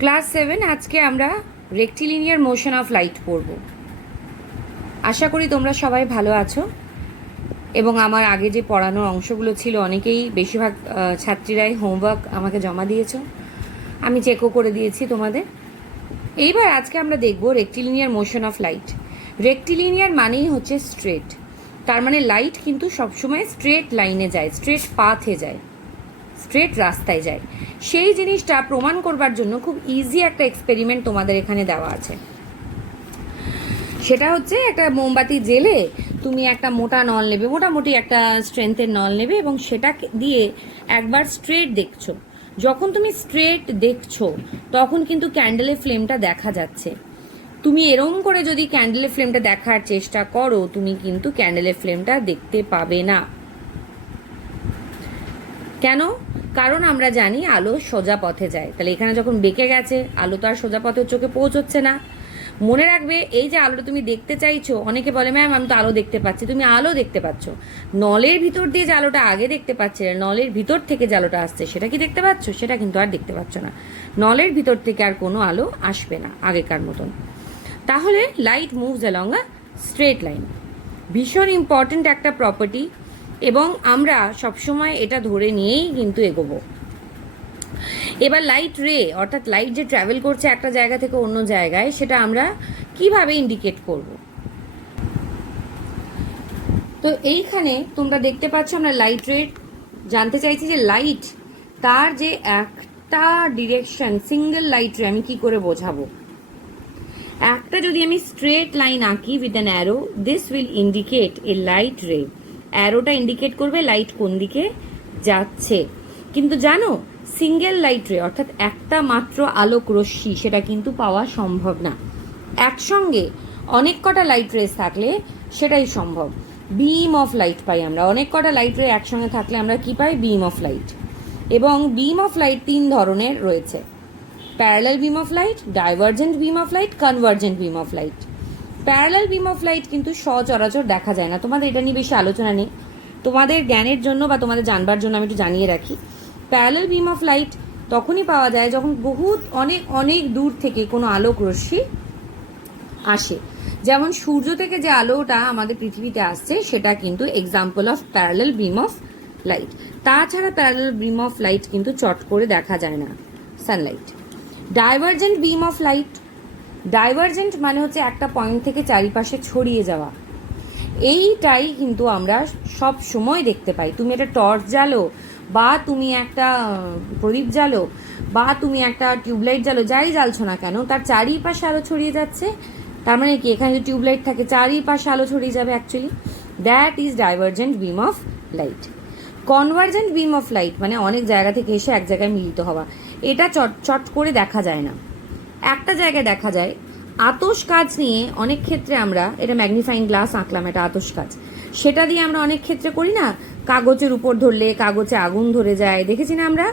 Class 7 আজকে আমরা rectilinear motion of light পড়ব। আশা করি তোমরা সবাই ভালো আছো এবং আমার আগে যে পড়ানোর অংশগুলো ছিল অনেকেই বেশিরভাগ ছাত্রীরাই হোমওয়ার্ক আমাকে জমা দিয়েছো, আমি চেকও করে দিয়েছি তোমাদের। এইবার আজকে আমরা দেখব rectilinear motion of light. Rectilinear মানেই হচ্ছে স্ট্রেট, তার মানে লাইট কিন্তু সবসময় স্ট্রেট লাইনে যায়, স্ট্রেট পাথে যায়, স্ট্রেট রাস্তায় যায়। সেই জিনিসটা প্রমাণ করবার জন্য খুব ইজি একটা এক্সপেরিমেন্ট তোমাদের এখানে দেওয়া আছে। সেটা হচ্ছে একটা মোমবাতি জেলে তুমি একটা মোটা নল নেবে, মোটামুটি একটা স্ট্রেংথের নল নেবে এবং সেটা দিয়ে একবার স্ট্রেট দেখছো। যখন তুমি স্ট্রেট দেখছো তখন কিন্তু ক্যান্ডেলের ফ্লেমটা দেখা যাচ্ছে। তুমি এরম করে যদি ক্যান্ডেলের ফ্লেমটা দেখার চেষ্টা করো তুমি কিন্তু ক্যান্ডেলের ফ্লেমটা দেখতে পাবে না। কেন? কারণ আমরা জানি আলো সোজা পথে যায়, তাহলে এখানে যখন বেঁকে গেছে আলো তো আর সোজা পথের চোখে পৌঁছচ্ছে না। মনে রাখবে এই যে আলোটা তুমি দেখতে চাইছো, অনেকে বলে ম্যাম আমি তো আলো দেখতে পাচ্ছি, তুমি আলো দেখতে পাচ্ছ, নলের ভিতর দিয়ে যে আলোটা আগে দেখতে পাচ্ছে, নলের ভিতর থেকে যে আলোটা আসছে সেটা কি দেখতে পাচ্ছ? সেটা কিন্তু আর দেখতে পাচ্ছ না। নলের ভিতর থেকে আর কোনো আলো আসবে না আগেকার মতন। তাহলে লাইট মুভস অ্যালং আ স্ট্রেট লাইন, ভীষণ ইম্পর্ট্যান্ট একটা প্রপার্টি এবং আমরা সবসময় এটা ধরে নিয়েই কিন্তু এগোবো। এবার লাইট রে অর্থাৎ লাইট যে ট্রাভেল করছে একটা জায়গা থেকে অন্য জায়গায়, সেটা আমরা কিভাবে ইন্ডিকেট করব? তো এইখানে তোমরা দেখতে পাচ্ছ আমরা লাইট রে জানতে চাইছি যে লাইট তার যে একটা ডিরেকশন, সিঙ্গেল লাইট রে আমি কি করে বোঝাবো। একটা যদি আমি স্ট্রেট লাইন আঁকি with an arrow, this will indicate A light রে। অ্যারোটা ইন্ডিকেট করবে লাইট কোন দিকে যাচ্ছে। কিন্তু জানো সিঙ্গেল লাইট রে অর্থাৎ একটা মাত্র আলোক রশ্মি সেটা কিন্তু পাওয়া সম্ভব না। একসঙ্গে অনেক কটা লাইট রেস থাকলে সেটাই সম্ভব। বিম অফ লাইট পাই আমরা, অনেক কটা লাইট রে একসঙ্গে থাকলে আমরা কি পাই? বিম অফ লাইট। এবং বিম অফ লাইট তিন ধরনের রয়েছে: parallel beam of light, divergent beam of light, convergent beam of light. Parallel beam of light কিন্তু সচরাচর দেখা যায় না, তোমাদের এটা নিয়ে বেশি আলোচনা নেই, তোমাদের জ্ঞানের জন্য বা তোমাদের জানবার জন্য আমি একটু জানিয়ে রাখি। প্যারালাল বিম অফ লাইট তখনই পাওয়া যায় যখন বহুত অনেক অনেক দূর থেকে কোনো আলোক রশ্মি আসে। যেমন সূর্য থেকে যে আলোটা আমাদের পৃথিবীতে আসছে সেটা কিন্তু example of parallel beam of light. তাছাড়া প্যারালাল বিম অফ লাইট কিন্তু চট করে দেখা যায় না, Sunlight. Divergent beam of light, divergent মানে হচ্ছে একটা পয়েন্ট থেকে চারিপাশে ছড়িয়ে যাওয়া। এইটাই কিন্তু আমরা সব সময় দেখতে পাই। তুমি একটা টর্চ জ্বালো বা তুমি একটা প্রদীপ জ্বালো বা তুমি একটা টিউবলাইট জ্বালো, যাই জ্বালছো না কেন তার চারিপাশে আলো ছড়িয়ে যাচ্ছে। তার মানে কি এখানে যদি টিউবলাইট থাকে চারিপাশে আলো ছড়িয়ে যাবে, actually that is divergent beam of light. Convergent beam of light মানে অনেক জায়গা থেকে এসে এক জায়গায় মিলিত হওয়া। এটা চট চট করে দেখা যায় না, একটা জায়গায় দেখা যায়। আতশ কাজ নিয়ে অনেক ক্ষেত্রে আমরা, এটা ম্যাগনিফাইং গ্লাস আঁকলাম, এটা আতশ কাজ, সেটা দিয়ে আমরা অনেক ক্ষেত্রে করি না, কাগজের উপর ধরলে কাগজে আগুন ধরে যায়, দেখেছি না আমরা?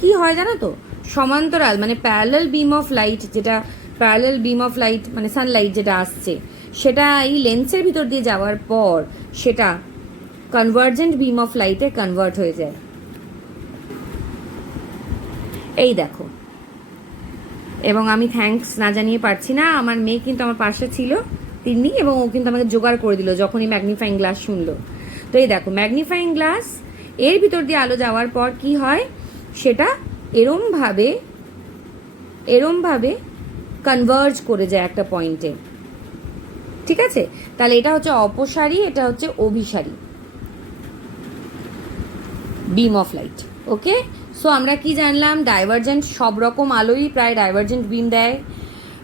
কি হয় জানো তো, সমান্তরাল মানে প্যারালাল বিম অফ লাইট, যেটা প্যারালাল বিম অফ লাইট মানে সানলাইট যেটা আসছে সেটা এই লেন্সের ভিতর দিয়ে যাওয়ার পর সেটা কনভার্জেন্ট বিম অফ লাইটে কনভার্ট হয়ে যায়। এই দেখো, এবং আমি থ্যাঙ্কস না জানিয়ে পারছি না, আমার মেয়ে কিন্তু আমার পাশে ছিল তিন্নি, এবং ও কিন্তু আমাকে জোগাড় করে দিল যখনই ম্যাগনিফাইং গ্লাস শুনলো। তো এই দেখো ম্যাগনিফাইং গ্লাস এর ভিতর দিয়ে আলো যাওয়ার পর কি হয়, সেটা এরমভাবে কনভার্জ করে যায় একটা পয়েন্টে। ঠিক আছে, তাহলে এটা হচ্ছে অপসারী, এটা হচ্ছে অভিসারী beam of light. Okay, so আমরা কি জানলাম? ডাইভারজেন্ট সব রকম আলোই প্রায় ডাইভারজেন্ট বিম দেয়।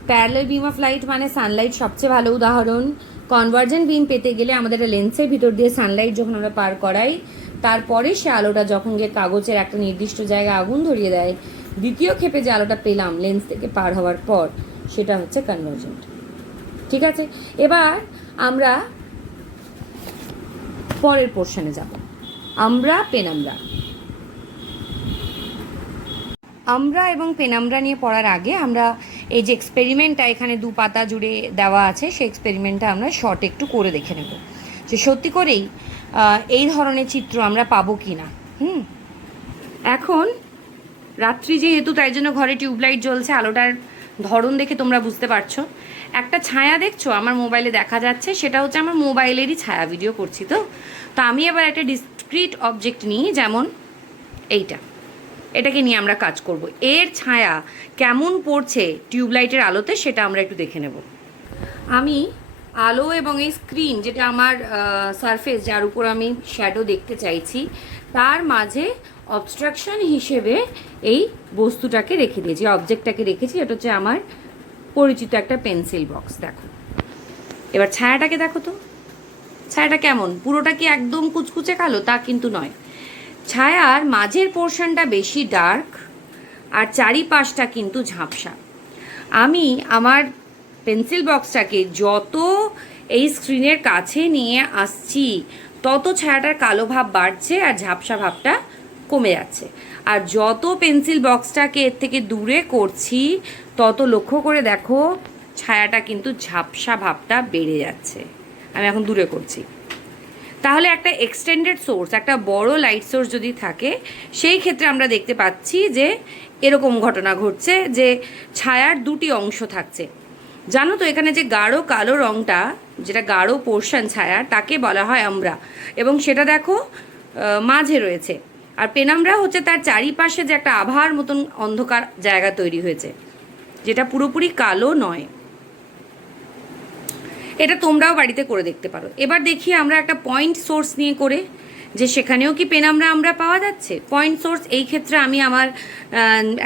প্যারালাল বিম অফ লাইট মানে সানলাইট সবচেয়ে ভালো উদাহরণ। কনভার্জেন্ট বিম পেতে গেলে আমাদের একটা লেন্সের ভিতর দিয়ে সানলাইট যখন আমরা পার করাই, তারপরে সে আলোটা যখন গিয়ে কাগজের একটা নির্দিষ্ট জায়গায় আগুন ধরিয়ে দেয়, দ্বিতীয় ক্ষেপে যে আলোটা পেলাম লেন্স থেকে পার হওয়ার পর সেটা হচ্ছে কনভার্জেন্ট। ঠিক আছে, এবার আমরা পরের পোর্শনে যাব। আমরা এবং পেনাম্বরা নিয়ে পড়ার আগে আমরা এই যে এক্সপেরিমেন্টটা এখানে 2 পাতা জুড়ে দেওয়া আছে সেই এক্সপেরিমেন্টটা আমরা শর্ট একটু করে দেখে নেব যে সত্যি করেই এই ধরনের চিত্র আমরা পাবো কি না। এখন রাত্রি যেহেতু, তাই জন্য ঘরে টিউবলাইট জ্বলছে, আলোটার ধরন দেখে তোমরা বুঝতে পারছো। একটা ছায়া দেখছো আমার মোবাইলে দেখা যাচ্ছে, সেটা হচ্ছে আমার মোবাইলেরই ছায়া, ভিডিও করছি তো। তো আমি এবার একটা ডিসক্রিট অবজেক্ট নিই, যেমন এটাকে নিয়ে আমরা কাজ করব। এর ছায়া কেমন পড়ছে টিউবলাইটের আলোতে সেটা আমরা একটু দেখে নেব। আমি আলো এবং এই স্ক্রিন, যেটা আমার সারফেস, যার উপর আমি শ্যাডো দেখতে চাইছি, তার মাঝে অবস্ট্রাকশন হিসেবে এই বস্তুটাকে রেখে দিয়েছি, অবজেক্টটাকে রেখেছি। এটা হচ্ছে আমার পরিচিত একটা পেন্সিল বক্স। দেখো এবার ছায়াটাকে দেখো তো, ছায়াটা কেমন? পুরোটা কি একদম কুচকুচে কালো? তা কিন্তু নয়। ছায়ার মাঝের পোর্শনটা বেশি ডার্ক, আর চারিপাশটা কিন্তু ঝাপসা। আমি আমার পেন্সিল বক্সটাকে যত এই স্ক্রিনের কাছে নিয়ে আসছি, তত ছায়াটার কালো ভাব বাড়ছে আর ঝাপসা ভাবটা কমে যাচ্ছে। আর যত পেন্সিল বক্সটাকে এর থেকে দূরে করছি, তত লক্ষ্য করে দেখো ছায়াটা কিন্তু ঝাপসা ভাবটা বেড়ে যাচ্ছে। আমি এখন দূরে করছি। তাহলে একটা এক্সটেন্ডেড সোর্স, একটা বড় লাইট সোর্স যদি থাকে, সেই ক্ষেত্রে আমরা দেখতে পাচ্ছি যে এরকম ঘটনা ঘটছে যে ছায়ার দুটি অংশ থাকছে। জানো তো, এখানে যে গাঢ় কালো রঙটা, যেটা গাঢ় পোর্শন ছায়ার, তাকে বলা হয় আমরা, এবং সেটা দেখো মাঝে রয়েছে। আর পেনামরা হচ্ছে তার চারিপাশে যে একটা আভার মতন অন্ধকার জায়গা তৈরি হয়েছে, যেটা পুরোপুরি কালো নয়। এটা তোমরাও বাড়িতে করে দেখতে পারো। এবার দেখি আমরা একটা পয়েন্ট সোর্স নিয়ে করে, যে সেখানেও কি পেনামরা আমরা পাওয়া যাচ্ছে। পয়েন্ট সোর্স, এই ক্ষেত্রে আমি আমার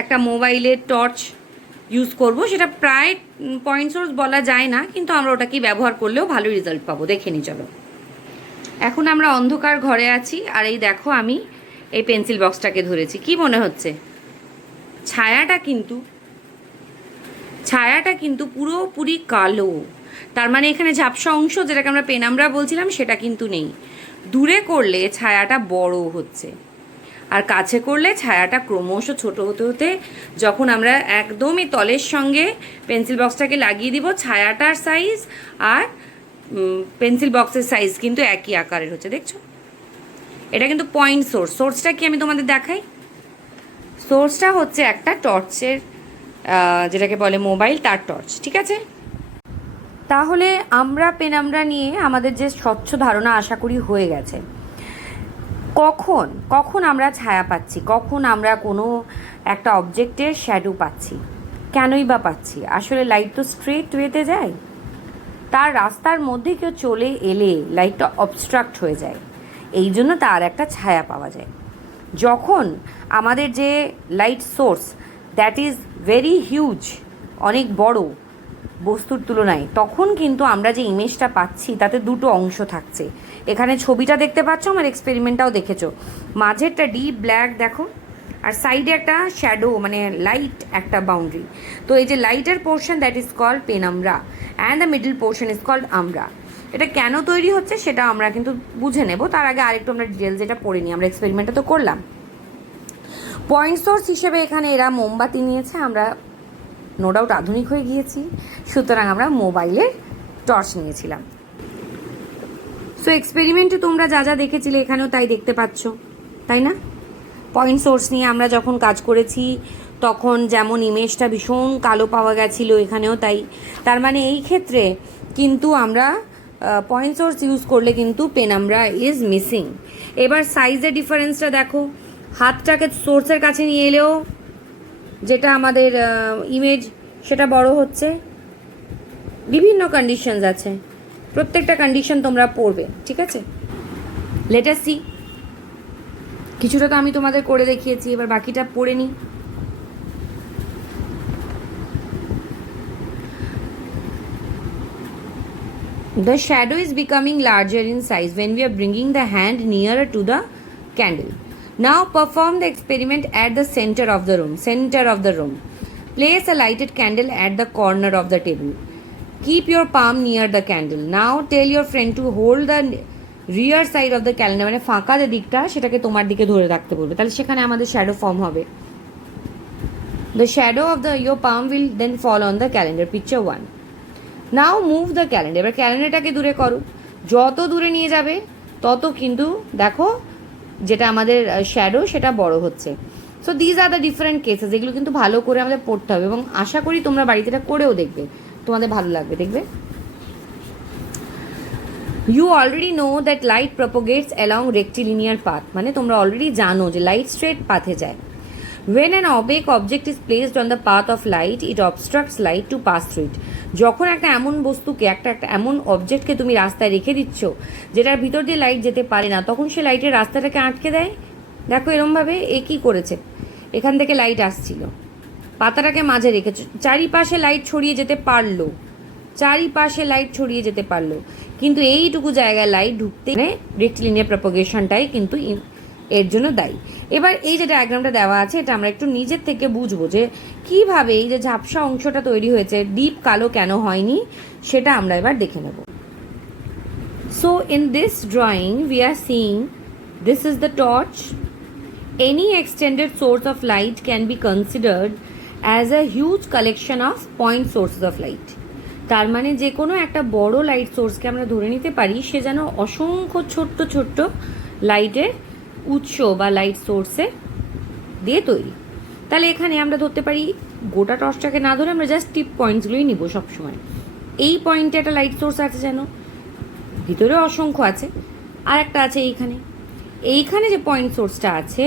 একটা মোবাইলের টর্চ ইউজ করব। সেটা প্রায় পয়েন্ট সোর্স বলা যায় না, কিন্তু আমরা ওটাকে ব্যবহার করলেও ভালো রেজাল্ট পাবো। দেখে নি চলো। এখন আমরা অন্ধকার ঘরে আছি, আর এই দেখো আমি এই পেন্সিল বক্সটাকে ধরেছি। কি মনে হচ্ছে? ছায়াটা কিন্তু পুরোপুরি কালো। তার মানে এখানে ঝাপসা অংশ, যেটাকে আমরা পেনামরা বলছিলাম, সেটা কিন্তু নেই। দূরে করলে ছায়াটা বড় হচ্ছে, আর কাছে করলে ছায়াটা ক্রমশ ছোট হতে হতে, যখন আমরা একদমই তলের সঙ্গে পেন্সিল বক্সটাকে লাগিয়ে দিব, ছায়াটার সাইজ আর পেন্সিল বক্সের সাইজ কিন্তু একই আকারের হচ্ছে। দেখছো, এটা কিন্তু পয়েন্ট সোর্স। সোর্সটা কি আমি তোমাদের দেখাই। সোর্সটা হচ্ছে একটা টর্চের, যেটাকে বলে মোবাইল, তার টর্চ। ঠিক আছে, তাহলে আমরা পেনামরা নিয়ে আমাদের যে স্বচ্ছ ধারণা আশা করি হয়ে গেছে। কখন কখন আমরা ছায়া পাচ্ছি, কখন আমরা কোনো একটা অবজেক্টের শ্যাডো পাচ্ছি, কেনই বা পাচ্ছি? আসলে লাইট তো স্ট্রেট ওয়েতে যায়, তার রাস্তার মধ্যে কেউ চলে এলে লাইটটা অবস্ট্রাক্ট হয়ে যায়, এই জন্য তার একটা ছায়া পাওয়া যায়। যখন আমাদের যে light source, that is very huge, অনেক বড় বস্তুর তুলনায়, তখন কিন্তু আমরা যে ইমেজটা পাচ্ছি তাতে দুটো অংশ থাকছে। এখানে ছবিটা দেখতে পাচ্ছ, আমার এক্সপেরিমেন্টটাও দেখেছো। মাঝেরটা ডিপ ব্ল্যাক দেখো, আর সাইডে একটা শ্যাডো, মানে লাইট একটা বাউন্ডারি। তো এই যে লাইটের portion, that is called penumbra, and the middle portion is called umbra. এটা কেন তৈরি হচ্ছে সেটা আমরা কিন্তু বুঝে নেব। তার আগে আরেকটু আমরা ডিটেলস যেটা পড়ে নিই। আমরা এক্সপেরিমেন্টটা তো করলাম। পয়েন্ট সোর্স হিসেবে এখানে এরা মোমবাতি নিয়েছে, আমরা নো ডাউট আধুনিক হয়ে গিয়েছি, সুতরাং আমরা মোবাইলের টর্চ নিয়েছিলাম। সো এক্সপেরিমেন্টে তোমরা যা যা দেখেছিলে এখানেও তাই দেখতে পাচ্ছ, তাই না? পয়েন্ট সোর্স নিয়ে আমরা যখন কাজ করেছি, তখন যেমন ইমেজটা ভীষণ কালো পাওয়া গেছিলো, এখানেও তাই। তার মানে এই ক্ষেত্রে কিন্তু আমরা পয়েন্ট সোর্স ইউজ করলে কিন্তু পেনামরা ইজ মিসিং। এবার সাইজের ডিফারেন্সটা দেখো, হাতটাকে সোর্সের কাছে নিয়ে এলেও যেটা আমাদের ইমেজ, সেটা বড় হচ্ছে। বিভিন্ন কন্ডিশনস আছে, প্রত্যেকটা কন্ডিশন তোমরা পড়বে। ঠিক আছে, লেট আস সি। কিছুটা তো আমি তোমাদের করে দেখিয়েছি, এবার বাকিটা পড়ে নিই। The shadow is becoming larger in size when we are bringing the hand nearer to the candle. Now perform the experiment at the center of the room. Place a lighted candle at the corner of the table. Keep your palm near the candle. Now tell your friend to hold the rear side of the calendar, মানে ফাঁকা যে দিকটা সেটাকে তোমার দিকে ধরে রাখতে বলবে, তাহলে সেখানে আমাদের শ্যাডো ফর্ম হবে। The shadow of your palm will then fall on the calendar. Picture 1. Now move the calendar. এবার ক্যালেন্ডারটাকে দূরে করো। যত দূরে নিয়ে যাবে তত কিন্তু দেখো যেটা আমাদের শ্যাডো সেটা বড় হচ্ছে। So these are the different cases, এগুলো কিন্তু ভালো করে আমাদের পড়তে হবে এবং আশা করি তোমরা বাড়িতে এটা করেও দেখবে, তোমাদের ভালো লাগবে দেখবে। You already know that light propagates along rectilinear path, মানে তোমরা অলরেডি জানো যে লাইট স্ট্রেট পাথে যায়। When an opaque object is placed on the path of light, it obstructs light to pass through it. যখন একটা এমন বস্তুকে একটা এমন অবজেক্টকে তুমি রাস্তায় রেখে দিচ্ছ যেটার ভিতর দিয়ে লাইট যেতে পারে না, তখন সে লাইটের রাস্তাটাকে আটকে দেয়। দেখো এরমভাবে এ কী করেছে, এখান থেকে লাইট আসছিল, পাতাটাকে মাঝে রেখেছে, চারিপাশে লাইট ছড়িয়ে যেতে পারলো, চারিপাশে লাইট ছড়িয়ে যেতে পারলো, কিন্তু এইটুকু জায়গায় লাইট ঢুকতে রেক্টিলিনিয়ার প্রপোগেশনটাই কিন্তু এর জন্য দায়ী। এবার এই যে ডায়াগ্রামটা দেওয়া আছে এটা আমরা একটু নিজের থেকে বুঝবো যে কিভাবে এই যে ঝাপসা অংশটা তৈরি হয়েছে, ডিপ কালো কেন হয়নি, সেটা আমরা এবার দেখে নেব। So in this drawing we are seeing this is the torch. Any extended source of light can be considered as a huge collection of point sources of light. তার মানে যে কোনো একটা বড় লাইট সোর্সকে আমরা ধরে নিতে পারি সে যেন অসংখ্য ছোট্ট ছোট্ট লাইটের উৎস বা লাইট সোর্সে দিয়ে তৈরি। তাহলে এখানে আমরা ধরতে পারি গোটা টর্চটাকে না ধরে আমরা জাস্ট টিপ পয়েন্টসগুলোই নিব সবসময়। এই পয়েন্টে একটা লাইট সোর্স আছে যেন, ভিতরে অসংখ্য আছে, আর একটা আছে এইখানে। এইখানে যে পয়েন্ট সোর্সটা আছে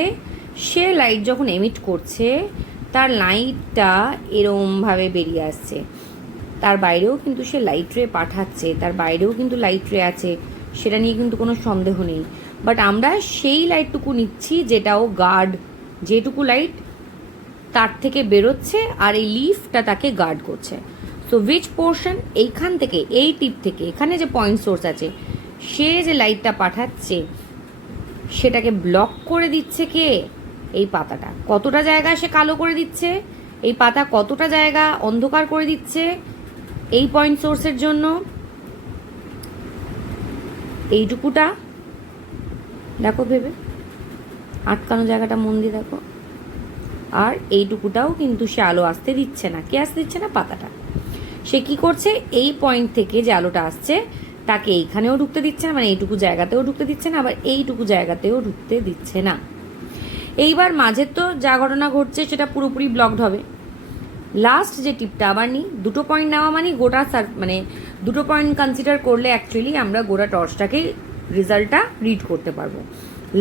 সে লাইট যখন এমিট করছে তার লাইটটা এরমভাবে বেরিয়ে আসছে, তার বাইরেও কিন্তু সে লাইট রে পাঠাচ্ছে, তার বাইরেও কিন্তু লাইট রে আছে, সেটা নিয়ে কিন্তু কোনো সন্দেহ নেই। বাট আমরা সেই লাইটটুকু নিচ্ছি যেটাও গার্ড, যেটুকু লাইট তার থেকে বেরোচ্ছে আর এই লিফটা তাকে গার্ড করছে। সো উইচ পোর্শন, এইখান থেকে এই টিপ থেকে এখানে যে পয়েন্ট সোর্স আছে সে যে লাইটটা পাঠাচ্ছে সেটাকে ব্লক করে দিচ্ছে কে, এই পাতাটা। কতটা জায়গা সে কালো করে দিচ্ছে, এই পাতা কতটা জায়গা অন্ধকার করে দিচ্ছে এই পয়েন্ট সোর্সের জন্য, এইটুকুটা দেখো ভেবে, আটকানো জায়গাটা মন দিয়ে দেখো, আর এইটুকুটাও কিন্তু সে আলো আসতে দিচ্ছে না। কে আসতে দিচ্ছে না? পাতাটা। সে কি করছে, এই পয়েন্ট থেকে যে আলোটা আসছে তাকে এইখানেও ঢুকতে দিচ্ছে না, মানে এইটুকু জায়গাতেও ঢুকতে দিচ্ছে না, আবার এইটুকু জায়গাতেও ঢুকতে দিচ্ছে না। এইবার মাঝের তো যা ঘটনা ঘটছে সেটা পুরোপুরি ব্লকড হবে। লাস্ট যে টিপটা আবার নিই, দুটো পয়েন্ট নেওয়া মানে গোটা মানে দুটো পয়েন্ট কনসিডার করলে অ্যাকচুয়ালি আমরা গোটা টর্চটাকে রেজাল্টটা রিড করতে পারবো।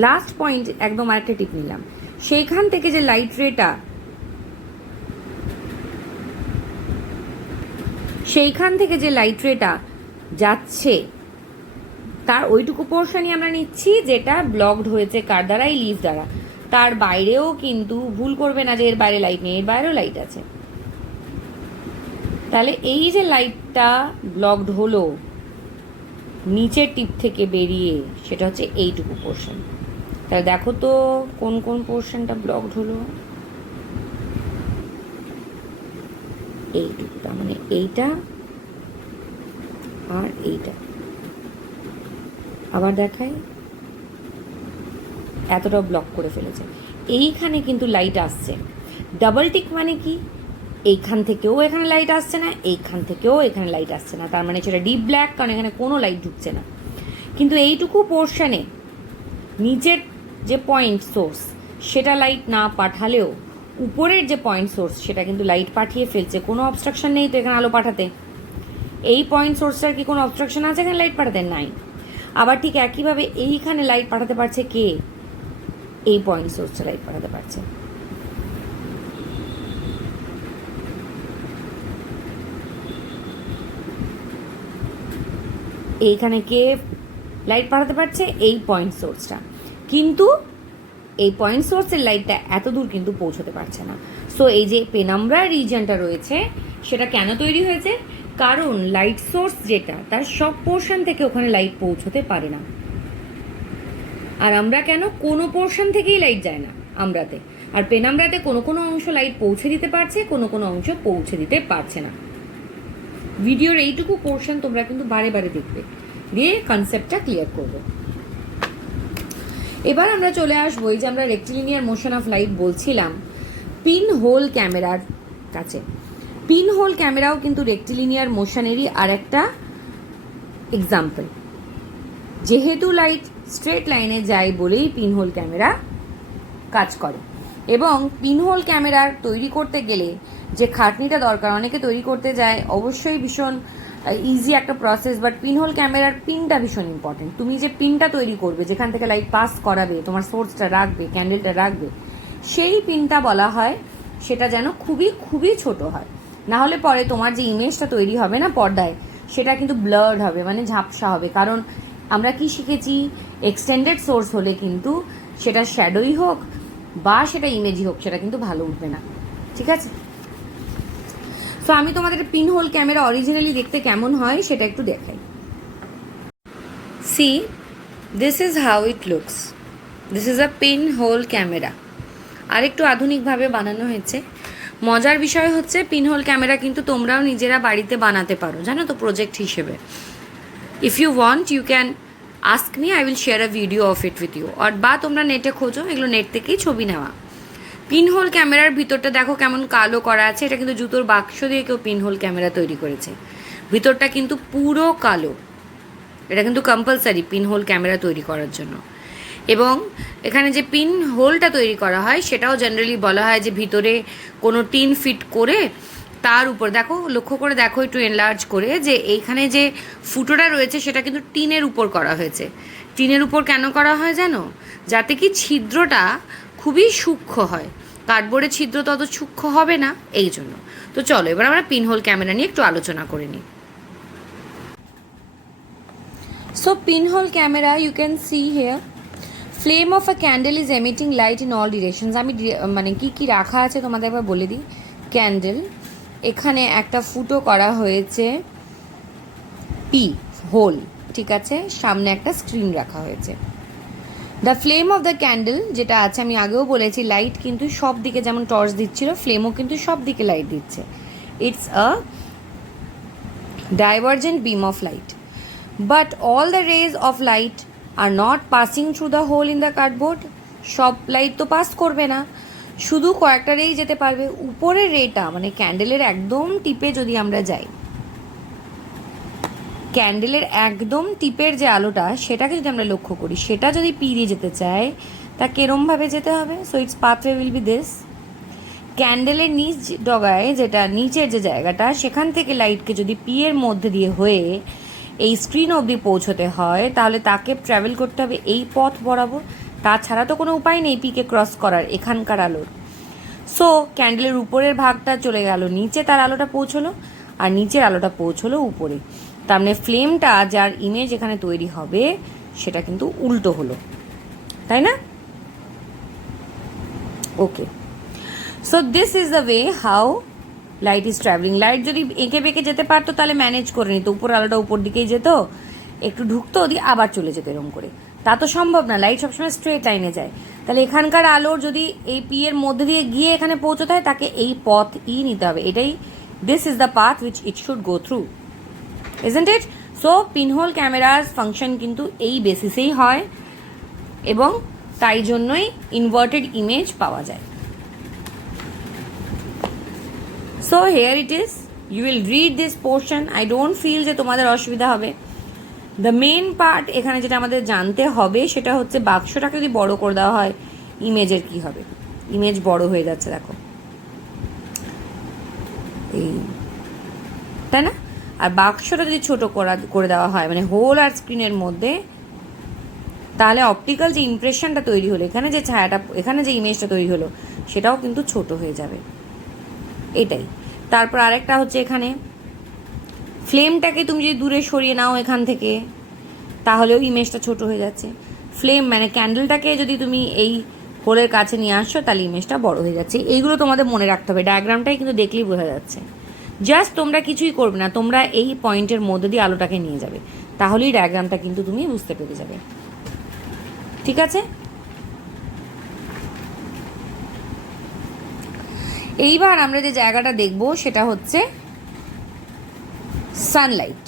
লাস্ট পয়েন্ট একদম আরেকটা টিপ নিলাম, সেইখান থেকে যে লাইট রেটা যাচ্ছে তার ওইটুকু পোর্শনই আমরা নিচ্ছি যেটা ব্লকড হয়েছে কার দ্বারা, এই লিফ দ্বারা। তার বাইরেও কিন্তু ভুল করবে না যে এর বাইরে লাইট নেই, এর বাইরেও লাইট আছে। তাহলে এই যে লাইটটা ব্লকড হলো নিচের টিপ থেকে বেরিয়ে, সেটা হচ্ছে এইটুকু পোর্শন। তাহলে দেখো তো কোন কোন পোর্শনটা ব্লকড হলো, এইটুকুটা, মানে এইটা আর এইটা। আবার দেখাই, এতটাও ব্লক করে ফেলেছে। এইখানে কিন্তু লাইট আসছে, ডাবল টিক মানে কি, এইখান থেকেও এখানে লাইট আসছে না, এইখান থেকেও এখানে লাইট আসছে না, তার মানে সেটা ডিপ ব্ল্যাক, কারণ এখানে কোনো লাইট ঢুকছে না। কিন্তু এইটুকু পোর্শনে নিচের যে পয়েন্ট সোর্স সেটা লাইট না পাঠালেও উপরের যে পয়েন্ট সোর্স সেটা কিন্তু লাইট পাঠিয়ে ফেলছে, কোনো অবস্ট্রাকশন নেই তো এখানে আলো পাঠাতে। এই পয়েন্ট সোর্সটার কি কোনো অবস্ট্রাকশন আছে এখানে লাইট পাঠাতে? নাই। আবার ঠিক একইভাবে এইখানে লাইট পাঠাতে পারছে কে, এই পয়েন্ট সোর্সটা লাইট পাঠাতে পারছে। এইখানে কে লাইট পাঠাতে পারছে? এই পয়েন্ট সোর্সটা। কিন্তু এই পয়েন্ট সোর্সের লাইটটা এত দূর কিন্তু পৌঁছতে পারছে না। সো এই যে পেনাম্ব্রা রিজিয়নটা রয়েছে সেটা কেন তৈরি হয়েছে? কারণ লাইট সোর্স যেটা তার সব পোর্শন থেকে ওখানে লাইট পৌঁছতে পারে না। আর আমরা কেন, কোনো পোর্শন থেকেই লাইট যায় না আমরাতে, আর পেনাম্ব্রাতে কোনো কোনো অংশ লাইট পৌঁছে দিতে পারছে, কোনো কোনো অংশ পৌঁছে দিতে পারছে না। ভিডিওর এইটুকু পোর্শন তোমরা কিন্তু বারে বারে দেখবে, দিয়ে কনসেপ্টটা ক্লিয়ার করবে। এবার আমরা চলে আসবো এই যে আমরা রেক্টিলিনিয়ার মোশন অফ লাইট বলছিলাম পিন হোল ক্যামেরার কাছে। পিন হোল ক্যামেরাও কিন্তু রেক্টিলিনিয়ার মোশনেরই আর একটা এক্সাম্পল। যেহেতু লাইট স্ট্রেট লাইনে যায় বলেই পিন হোল ক্যামেরা কাজ করে। এবং পিনহোল ক্যামেরার তৈরি করতে গেলে যে খাটনিটা দরকার, অনেকে তৈরি করতে যায়, অবশ্যই ভীষণ ইজি একটা প্রসেস, বাট পিনহোল ক্যামেরার পিনটা ভীষণ ইম্পর্টেন্ট। তুমি যে পিনটা তৈরি করবে, যেখান থেকে লাইট পাস করাবে, তোমার সোর্সটা রাখবে, ক্যান্ডেলটা রাখবে, সেই পিনটা বলা হয় সেটা যেন খুবই খুবই ছোট হয়, না হলে পরে তোমার যে ইমেজটা তৈরি হবে না পর্দায়, সেটা কিন্তু ব্লার্ড হবে, মানে ঝাপসা হবে। কারণ আমরা কি শিখেছি, এক্সটেন্ডেড সোর্স হলে কিন্তু সেটা শ্যাডোই হোক বা সেটা ইমেজই হোক, সেটা কিন্তু ভালো উঠবে না। ঠিক আছে, সো আমি তোমাদের পিনহোল ক্যামেরা অরিজিনালি দেখতে কেমন হয় সেটা একটু দেখাই। See, this is how it looks. This is a pinhole camera. আর একটু আধুনিকভাবে বানানো হয়েছে। মজার বিষয় হচ্ছে পিনহোল ক্যামেরা কিন্তু তোমরাও নিজেরা বাড়িতে বানাতে পারো, জানো তো, প্রজেক্ট হিসেবে। If you want you can ask me, I will share a video of it with you. আর বা তোমরা নেটে খোঁজো, এগুলো নেট থেকেই ছবি নেওয়া। পিনহোল ক্যামেরার ভিতরটা দেখো কেমন কালো করা আছে। এটা কিন্তু জুতোর বাক্স দিয়ে কেউ পিনহোল ক্যামেরা তৈরি করেছে। ভিতরটা কিন্তু পুরো কালো। এটা কিন্তু কম্পালসারি পিনহোল ক্যামেরা তৈরি করার জন্য। এবং এখানে যে পিন হোলটা তৈরি করা হয় সেটাও জেনারেলি বলা হয় যে ভিতরে কোনো টিন ফিট করে তার উপর, দেখো লক্ষ্য করে দেখো একটু এনলার্জ করে, যে এইখানে যে ফুটোটা রয়েছে সেটা কিন্তু টিনের উপর করা হয়েছে। টিনের উপর কেন করা হয় জানো? যাতে কি ছিদ্রটা খুবই সূক্ষ্ম হয়। কার্ডবোর্ডের ছিদ্র তত সূক্ষ্ম হবে না, এই জন্য। তো চলো এবার আমরা পিনহোল ক্যামেরা নিয়ে একটু আলোচনা করে নিই। So pinhole camera, you can see here, flame of a candle is emitting light in all directions. আমি মানে কি কি রাখা আছে তোমাদের একবার বলে দিই। ক্যান্ডেল, এখানে একটা ফুটো করা হয়েছে, পি হোল, ঠিক আছে, সামনে একটা স্ক্রিন রাখা হয়েছে। The flame of the candle যেটা আছে, আমি আগেও বলেছি, লাইট কিন্তু সব দিকে যেমন টর্চ দিচ্ছিল, ফ্লেমও কিন্তু সব দিকে লাইট দিচ্ছে। It's a divergent beam of light, but all the rays of light are not passing through the hole in the cardboard. সব লাইট তো পাস করবে না, শুধু কয়েকটা রেই যেতে পারবে। উপরের রেটা, মানে ক্যান্ডেলের একদম টিপে যদি আমরা যাই, ক্যান্ডেলের একদম টিপের যে আলোটা সেটাকে যদি আমরা লক্ষ্য করি, সেটা যদি পি দিয়ে যেতে চাই, তা কেরমভাবে যেতে হবে? So it's pathway will be this. ক্যান্ডেলের নিচ ডগায়, যেটা নিচের যে জায়গাটা, সেখান থেকে লাইটকে যদি পি এর মধ্যে দিয়ে হয়ে এই স্ক্রিন অবধি পৌঁছতে হয়, তাহলে তাকে ট্রাভেল করতে হবে এই পথ বরাবর। তাছাড়া তো কোনো উপায় নেই পিকে ক্রস করার এখানকার আলোর। সো ক্যান্ডেলের উপরের ভাগটা চলে গেল নিচে, তার আলোটা পৌঁছলো, আর নিচের আলোটা পৌঁছলো উপরে। তার মানে ফ্লেমটা, যার ইমেজ এখানে তৈরি হবে, সেটা কিন্তু উল্টো হলো, তাই না? Okay, so this is the way how light is travelling. Light যদি এঁকে বেঁকে যেতে পারতো তাহলে ম্যানেজ করে নিত, উপর আলোটা উপর দিকেই যেত, একটু ঢুকতো, দিয়ে আবার চলে যেত এরকম করে। তা তো সম্ভব না, লাইট সবসময় স্ট্রেট লাইনে যায়। তাহলে এখানকার আলোর যদি এই পি এর মধ্যে দিয়ে গিয়ে এখানে পৌঁছতে হয়, তাকে এই পথ ই নিতে হবে। এটাই, this is the path which it should go through, isn't it? So pinhole ক্যামেরার ফাংশন কিন্তু এই বেসিসেই হয়, এবং তাই জন্যই ইনভার্টেড ইমেজ পাওয়া যায়। So here it is, you will read this portion. I don't feel যে তোমাদের অসুবিধা হবে। দ্য মেন পার্ট এখানে যেটা আমাদের জানতে হবে সেটা হচ্ছে, বাক্সটাকে যদি বড় করে দেওয়া হয়, ইমেজের কি হবে? ইমেজ বড় হয়ে যাচ্ছে, দেখো, এই, তাই না? আর বাক্সটা যদি ছোট করে দেওয়া হয়, মানে হোল আর স্ক্রিনের মধ্যে, তাহলে অপটিক্যাল যে ইমপ্রেশনটা তৈরি হলো, এখানে যে ছায়াটা, এখানে যে ইমেজটা তৈরি হলো, সেটাও কিন্তু ছোট হয়ে যাবে। এটাই। তারপর আরেকটা হচ্ছে, এখানে ফ্লেমটাকে তুমি যদি দূরে সরিয়ে নাও এখান থেকে, তাহলেও ইমেজটা ছোট হয়ে যাচ্ছে। ফ্লেম মানে ক্যান্ডেলটাকে যদি তুমি এই হোলের কাছে নিয়ে আসছো, তাহলে ইমেজটা বড় হয়ে যাচ্ছে। এইগুলো তোমাদের মনে রাখতে হবে। ডায়াগ্রামটাই কিন্তু দেখলেই বোঝা যাচ্ছে। জাস্ট তোমরা কিছুই করবে না, তোমরা এই পয়েন্টের মধ্যে দিয়ে আলোটাকে নিয়ে যাবে, তাহলেই ডায়াগ্রামটা কিন্তু তুমি বুঝতে পেরে যাবে। ঠিক আছে? এইবার আমরা যে জায়গাটা দেখব সেটা হচ্ছে সানলাইট।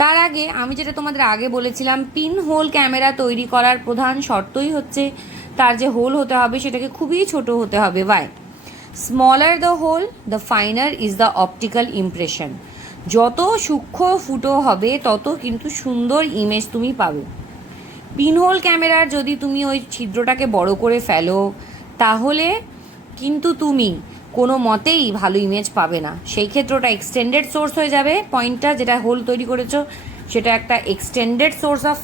তার আগে আমি যেটা তোমাদের আগে বলেছিলাম, পিন হোল ক্যামেরা তৈরি করার প্রধান শর্তই হচ্ছে তার যে হোল হতে হবে সেটাকে খুবই ছোট হতে হবে। Why? Smaller the hole the finer is the optical impression. যত সূক্ষ্ম ফুটো হবে তত কিন্তু সুন্দর ইমেজ তুমি পাবে। পিনহোল ক্যামেরার যদি তুমি ওই ছিদ্রটাকে বড় করে ফেলো তাহলে কিন্তু তুমি কোনো মতেই ভালো ইমেজ পাবে না। সেই ক্ষেত্রে ওটা এক্সটেন্ডেড সোর্স হয়ে যাবে, পয়েন্টটা যেটা হোল তৈরি করেছো সেটা একটা এক্সটেন্ডেড সোর্স অফ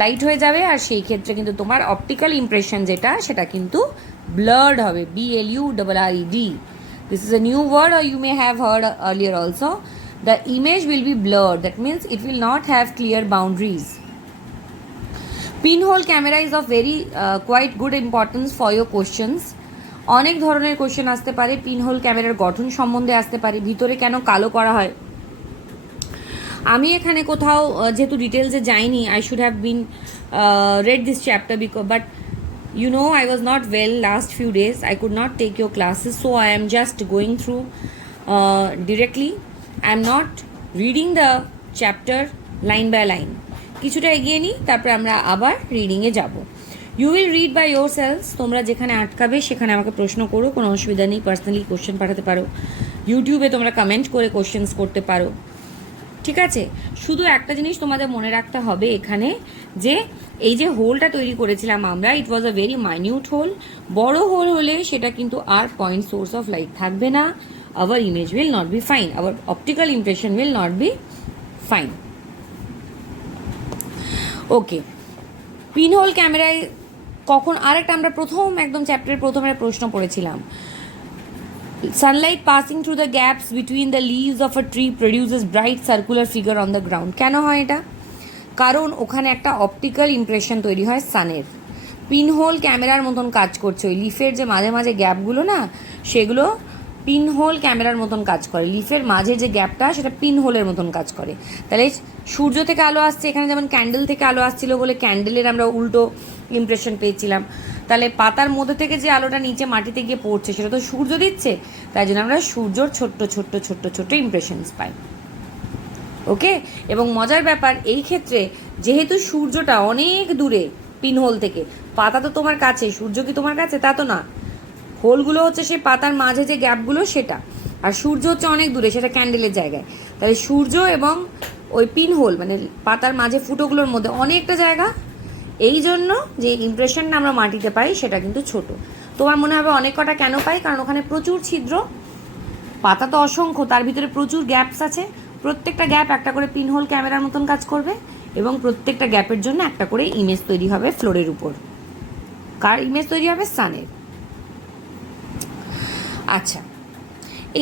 লাইট হয়ে যাবে, আর সেই ক্ষেত্রে কিন্তু তোমার অপটিক্যাল ইমপ্রেশন যেটা সেটা কিন্তু ব্লার্ড হবে, BLURRED. This is a new word or you may have heard earlier also. The image will be blurred. That means it will not have clear boundaries. Pinhole camera is of very quite good importance for your questions. অনেক ধরনের question আসতে পারে, pinhole ক্যামেরার গঠন সম্বন্ধে আসতে পারে, ভিতরে কেন কালো করা হয়। আমি এখানে কোথাও যেহেতু ডিটেলসে যাইনি, I should have been read this chapter because but you know I was not well last few days. I could not take your classes, so I am just going through directly. I am not reading the chapter line by line. কিছুটা এগিয়ে নিই, তারপরে আমরা আবার রিডিংয়ে যাব। You will read by yourselves. তোমরা যেখানে আটকাবে সেখানে আমাকে প্রশ্ন করো, কোনো অসুবিধা নেই। পার্সোনালি কোশ্চেন পাঠাতে পারো, ইউটিউবে তোমরা কমেন্ট করে কোশ্চেন্স করতে পারো, ঠিক আছে। শুধু একটা জিনিস তোমাদের মনে রাখতে হবে এখানে, যে এই যে হোলটা তৈরি করেছিলাম আমরা, it was a very minute hole. বড় হোল হলে সেটা কিন্তু আর পয়েন্ট সোর্স অফ লাইট থাকবে না, our image will not be fine, our optical impression will not be fine. Okay, pinhole ক্যামেরায় কখন আরেকটা আমরা প্রথম একদম চ্যাপ্টারের প্রথমে প্রশ্ন পড়েছিলাম, sunlight passing through the gaps between the leaves of a tree produces bright circular figure on the ground. কেন হয় এটা? কারণ ওখানে একটা অপটিক্যাল ইমপ্রেশন তৈরি হয় সানের। পিনহোল ক্যামেরার মতন কাজ করছে, ওই লিফের যে মাঝে মাঝে গ্যাপগুলো না, সেগুলো পিনহোল ক্যামেরার মতন কাজ করে। লিফের মাঝে যে গ্যাপটা সেটা পিনহোলের মতন কাজ করে। তাহলে সূর্য থেকে আলো আসছে, এখানে যেমন ক্যান্ডেল থেকে আলো আসছিল বলে ক্যান্ডেলের আমরা উল্টো ইমপ্রেশন পেয়েছিলাম। তাহলে পাতার মধ্যে থেকে যে আলোটা নিচে মাটিতে গিয়ে পড়ছে সেটা তো সূর্য দিচ্ছে, তাই জন্য আমরা সূর্যর ছোট্ট ছোট্ট ছোট্ট ছোট্ট ইমপ্রেশনস পাই। ওকে, এবং মজার ব্যাপার এই ক্ষেত্রে যেহেতু সূর্যটা অনেক দূরে পিনহোল থেকে, পাতা তো তোমার কাছে, সূর্য কি তোমার কাছে? তা তো না। হোলগুলো হচ্ছে সেই পাতার মাঝে যে গ্যাপগুলো সেটা, আর সূর্য হচ্ছে অনেক দূরে, সেটা ক্যান্ডেলের জায়গায়। তাহলে সূর্য এবং ওই পিনহোল মানে পাতার মাঝে ফুটোগুলোর মধ্যে অনেকটা জায়গা, এই জন্য যে ইমপ্রেশনটা আমরা মাটিতে পাই সেটা কিন্তু ছোট। তোমার মনে হবে অনেক কটা কেন পাই? কারণ ওখানে প্রচুর ছিদ্র, পাতা তো অসংখ্য, তার ভিতরে প্রচুর গ্যাপস আছে। প্রত্যেকটা গ্যাপ একটা করে পিনহোল ক্যামেরার মতন কাজ করবে, এবং প্রত্যেকটা গ্যাপের জন্য একটা করে ইমেজ তৈরি হবে ফ্লোরের উপর। কার ইমেজ তৈরি হবে? সানের। আচ্ছা,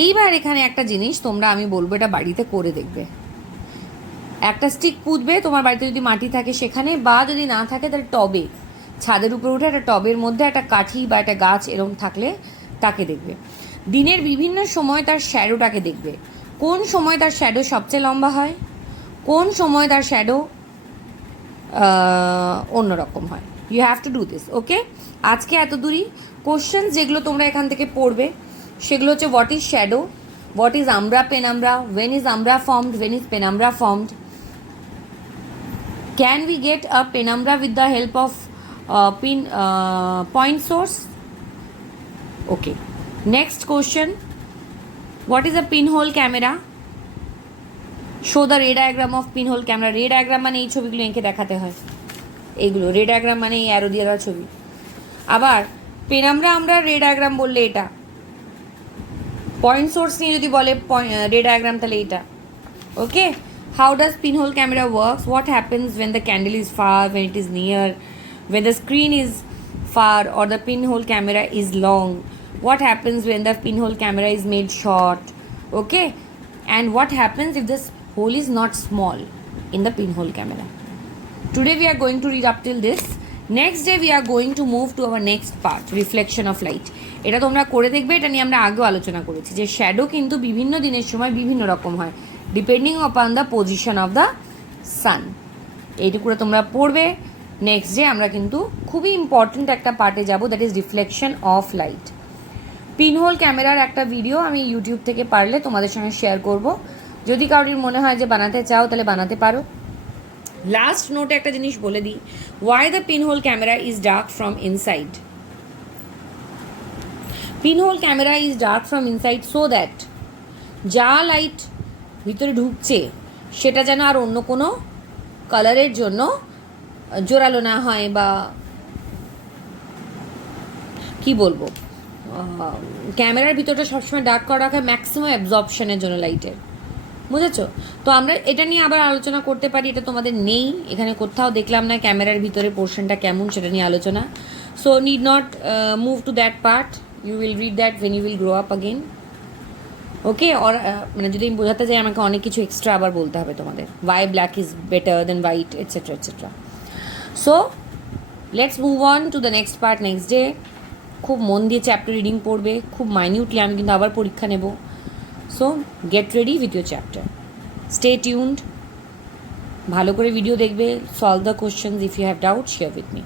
এইবার এখানে একটা জিনিস তোমরা আমি বলবো এটা বাড়িতে করে দেখবে। একটা স্টিক পুঁতবে, তোমার বাড়িতে যদি মাটি থাকে সেখানে, বা যদি না থাকে তাহলে টবে, ছাদের উপরে উঠে একটা টবের মধ্যে একটা কাঠি বা একটা গাছ এরকম থাকলে তাকে দেখবে। দিনের বিভিন্ন সময় তার শ্যাডোটাকে দেখবে, কোন সময় তার শ্যাডো সবচেয়ে লম্বা হয়, কোন সময় তার শ্যাডো অন্যরকম হয়। You have to do this. Okay, আজকে এত দূরই। কোশ্চেন্স যেগুলো তোমরা এখান থেকে পড়বে সেগুলো হচ্ছে, what is shadow, what is umbra penumbra, when is umbra formed, when is penumbra formed, can we get a penumbra with the help of point source? Okay, next question, what is a pinhole camera? show the ray diagram of pinhole camera. ray diagram মানে এই ছবিগুলো এঁকে দেখাতে হয়, এইগুলো ray diagram মানে এই arrow দিয়ে দেওয়া ছবি। আবার পেনাম্ব্রা আমরা ray diagram বললে এটা, পয়েন্ট সোর্স নিয়ে যদি বলে ray diagram তাহলে এটা। ওকে, how does pinhole camera works? What happens when the candle is far, when it is near, when the screen is far or the pinhole camera is long? What happens when the pinhole camera is made short? Okay, and what happens if this hole is not small in the pinhole camera? Today we are going to read up till this. Next day we are going to move to our next part, reflection of light. এটা তোমরা করে দেখবে, এটা নিয়ে আমরা আগেও আলোচনা করেছি যে শ্যাডো কিন্তু বিভিন্ন দিনের সময় বিভিন্ন রকম হয়, depending upon the position of the sun. এইটুকুরা তোমরা পড়বে। নেক্সট ডে আমরা কিন্তু খুবই ইম্পর্টেন্ট একটা পার্টে যাব, that is reflection of light. Pinhole ক্যামেরার একটা ভিডিও আমি ইউটিউব থেকে পারলে তোমাদের সঙ্গে শেয়ার করব, যদি কারোর মনে হয় যে বানাতে চাও তাহলে বানাতে পারো। লাস্ট নোটে একটা জিনিস বলে দিই, why the pinhole camera is dark from inside. Pinhole camera is dark from inside so that যা লাইট ভিতরে ঢুকছে সেটা যেন আর অন্য কোনো কালারের জন্য জোরালো না হয়, বা কি বলবো, ক্যামেরার ভিতরটা সবসময় ডার্ক করা রাখা ম্যাক্সিমাম অ্যাবজর্পশনের জন্য লাইটের, বুঝেছো? তো আমরা এটা নিয়ে আবার আলোচনা করতে পারি, এটা তোমাদের নেই এখানে কোথাও দেখলাম না ক্যামেরার ভিতরে পোর্শনটা কেমন সেটা নিয়ে আলোচনা। So need not move to that part, you will read that when you will grow up again. Okay, or মানে যদি আমি বোঝাতে চাই আমাকে অনেক কিছু এক্সট্রা আবার বলতে হবে তোমাদের, why black is better than white etcetera etcetera. So let's move on to the next part next day. খুব মন দিয়ে চ্যাপ্টার রিডিং পড়বে, খুব মাইনিউটলি, আমি কিন্তু আবার পরীক্ষা নেব। So get ready with your chapter, stay tuned, ভালো করে ভিডিও দেখবে, solve the questions, if you have doubt share with me.